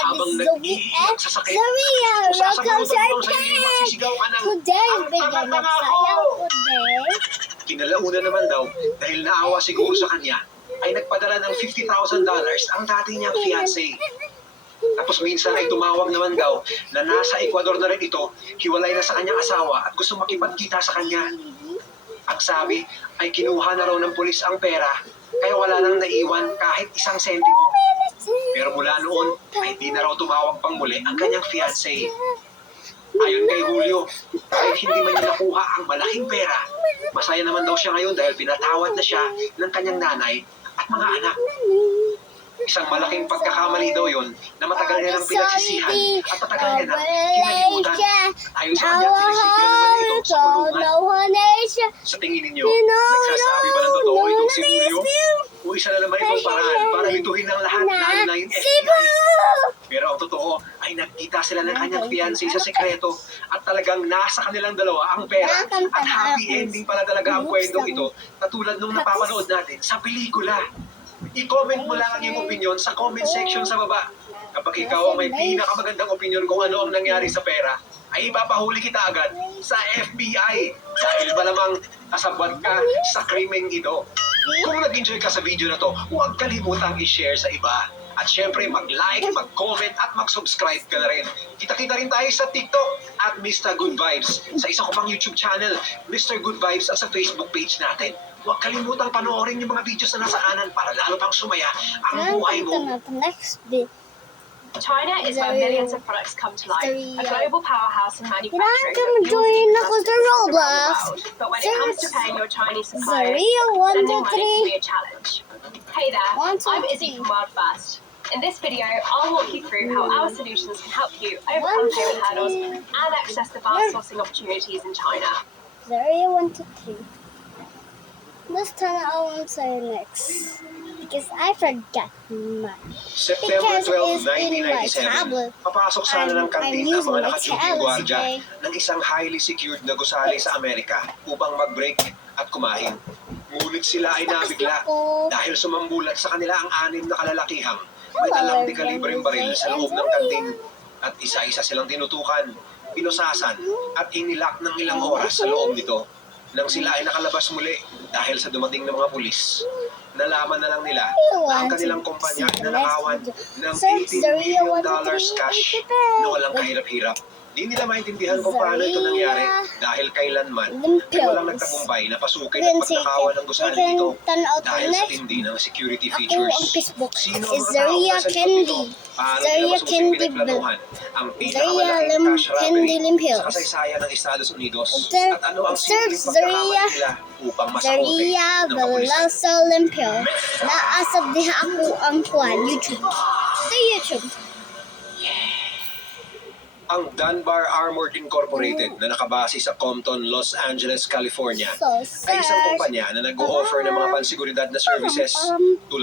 habang this is nag-iiyak sa sakit. Zaria, welcome to our Sarili, magsisigaw ka ng, Today, "Ang bigyan tanga-tanga magsayaw ko!" today. Kinalauna naman daw, dahil naawa siguro sa kanya, ay nagpadala ng $50,000 ang dati niyang fiancé. Tapos minsan ay tumawag naman daw na nasa Ecuador na rin ito, hiwalay na sa kanyang asawa at gusto makipagkita sa kanya. Ang sabi ay kinuha na raw ng pulis ang pera, kaya wala nang naiwan kahit isang sentimo. Pero mula noon ay di na raw tumawag pang muli ang kanyang fiancé. Ayon kay Julio, kahit hindi man niya nakuha ang malaking pera, masaya naman daw siya ngayon dahil pinatawad na siya ng kanyang nanay at mga anak. Isang malaking pagkakamali daw yon na matagal niya nang pinagsisihan at matagal niya nang kinalimutan. Ayon sa kanya, pinagsisihan naman niya ito sa kulungan. Sa tingin ninyo, nagsasabi ba ng totoo itong si Julio? O isa na naman itong paraan para lituhin ng lahat lalo na yung FBI? Pero ang totoo ay nagkita sila ng kanyang fiancé sa sekreto at talagang nasa kanilang dalawa ang pera at happy ending pala talaga ang kwentong ito katulad nung napapanood natin sa pelikula. I-comment mo lang ang iyong opinion sa comment section sa baba. Kapag ikaw ang may pinakamagandang opinion kung ano ang nangyari sa pera, ay ipapahuli kita agad sa FBI dahil malamang kasabwat ka sa krimeng ito. Kung nag-enjoy ka sa video na to, huwag kalimutang i-share sa iba. At syempre, mag-like, mag-comment at mag-subscribe ka na rin. Kita-kita rin tayo sa TikTok at Mr. Good Vibes. Sa isa ko pang YouTube channel, Mr. Good Vibes at sa Facebook page natin. Huwag kalimutang panoorin yung mga videos na nasa kanan para lalo pang sumaya ang buhay mo. Next bit. China is where millions of products come to life, a global powerhouse in manufacturing Come that fuels join the us with the industries around the Roblox. world. But when it comes to paying your Chinese suppliers, Zaria, 1, sending 2, money can 3. be a challenge. Hey there, 1, 2, I'm Izzy 3. from World First. In this video, I'll walk you through how our solutions can help you overcome 1, 2, payment hurdles 3. and access the vast sourcing opportunities in China. Zaria, 1, 2, 3. This time I won't say next. Because I forgot mine. September Because 12, it's in my 1997, tablet. papasok sana ng I'm kantin ang using mga my nakaduting tablet gwardya today. ng isang highly secured na gusali sa Amerika upang mag-break at kumain. Ngunit sila ay nabigla dahil sumambulat sa kanila ang 6 na kalalakihang may dalang dekalibreng baril sa loob ng kantin at isa-isa silang tinutukan, pinusasan at inilak ng ilang oras sa loob nito. Nang sila ay nakalabas muli dahil sa dumating ng mga pulis, nalaman na lang nila na ang kanilang kumpanya ay nanakawan ng $18 million cash na walang kahirap-hirap. Di nila maintindihan kung paano ito nangyari dahil kailanman ay walang nagtagumpay na pasukin at pagnakawan ng gusali dito dahil sa tindi ng security Ako ang features. Facebook Sino is ang mga tao Zaria na sa likod Candy. nito? Paano nila Zaria masusing Candy pinagplanuhan ang Zaria pinakamalaking cash Candy robbery Limpios. sa kasaysayan ng Estados Unidos? Then, At ano ang search simpleng Zaria pagkakamali nila upang masakote Zaria ng kapulisan? Veloso Limpio. Naasab diha ako ang kuan YouTube. Sa YouTube. Ang Dunbar Armored Incorporated na nakabase sa Compton, Los Angeles, California So, ay isang kumpanya na nag-o-offer ng mga pansiguridad na services tulad